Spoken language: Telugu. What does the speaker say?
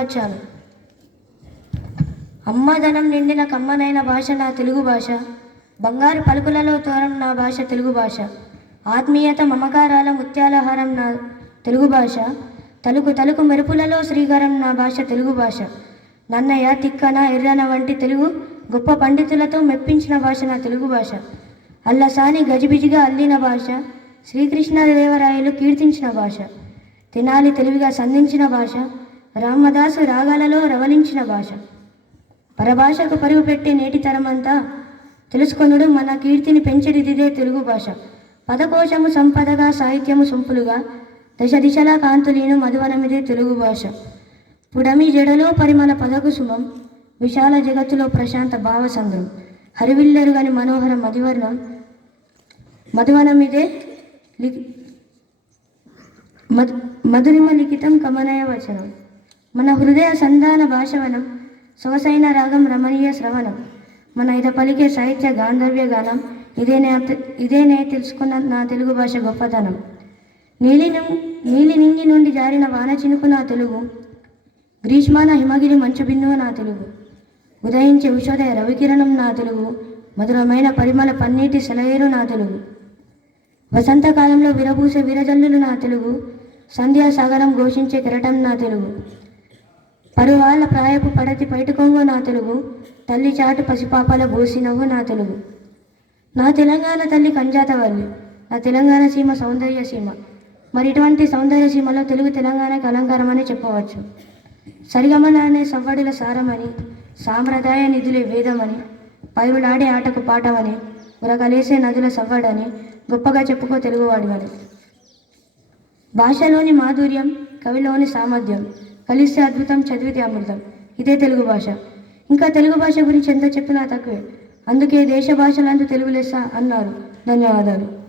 వచ్చాను అమ్మదనం నిండిన కమ్మనైన భాష నా తెలుగు భాష. బంగారు పలుకులలో తోరం నా భాష తెలుగు భాష. ఆత్మీయత మమకారాల ముత్యాలహారం నా తెలుగు భాష. తలుకు తలుకు మెరుపులలో శ్రీకారం నా భాష తెలుగు భాష. నన్నయ్య తిక్కన ఎర్రన వంటి తెలుగు గొప్ప పండితులతో మెప్పించిన భాష నా తెలుగు భాష. అల్లసాని గజిబిజిగా అల్లిన భాష శ్రీకృష్ణదేవరాయలు కీర్తించిన భాష. తెనాలి తెలివిగా సంధించిన భాష రామదాసు రాగాలలో రవలించిన భాష. పరభాషకు పరుగు పెట్టే నేటి తరమంతా తెలుసుకొనుడు మన కీర్తిని పెంచెడిదిదే తెలుగు భాష. పదకోశము సంపదగా సాహిత్యము సొంపులుగా దశ దిశలా కాంతులీను మధువనమిదే తెలుగు భాష. పుడమి జడలో పరిమళ పదకు శుభం విశాల జగత్తులో ప్రశాంత భావసంద్రం హరివిల్లరుగని మనోహర మధువర్ణం మధువనమిదే లి- మధు మధురిమ లిఖితం కమనయ వచనం. మన హృదయ సంధాన భాషవనం సొగసైన రాగం రమణీయ శ్రవణం మన ఇద పలికే సాహిత్య గాంధర్వ్య గానం ఇదేనే ఇదేనే తెలుసుకున్న నా తెలుగు భాష గొప్పతనం. నీలి ను- నీలి నింగి నుండి జారిన వాన చినుకు నా తెలుగు గ్రీష్మాన హిమగిరి మంచు బిందువు నా తెలుగు ఉదయించే ఉషోదయ రవికిరణం నా తెలుగు మధురమైన పరిమళ పన్నీటి సెలయేరు నా తెలుగు వసంతకాలంలో విరబూసే విరజల్లులు నా తెలుగు సంధ్యాసాగరం ఘోషించే కిరటం నా తెలుగు. పరువాళ్ళ ప్రాయపు పడతి పైటుకొంగు నా తెలుగు. తల్లి చాటు పసిపాపల బోసినవ్వు నా తెలుగు. నా తెలంగాణ తల్లి కంజాతవల్లి. నా తెలంగాణ సీమ సౌందర్య సీమ. మరి ఇటువంటి సౌందర్య సీమలో తెలుగు తెలంగాణకు అలంకారమని చెప్పవచ్చు. సరిగమన అనే సవ్వడిల సారమని సాంప్రదాయ నిధులే వేదమని పైవులాడే ఆటకు పాఠమని ఉరకలేసే నదుల సవ్వడని గొప్పగా చెప్పుకో తెలుగువాడివని. భాషలోని మాధుర్యం కవిలోని సామర్థ్యం కలిస్తే అద్భుతం చదివితే అమృతం. ఇదే తెలుగు భాష. ఇంకా తెలుగు భాష గురించి ఎంత చెప్పినా తక్కువే. అందుకే దేశ భాషలందు తెలుగు లెస్స అన్నారు. ధన్యవాదాలు.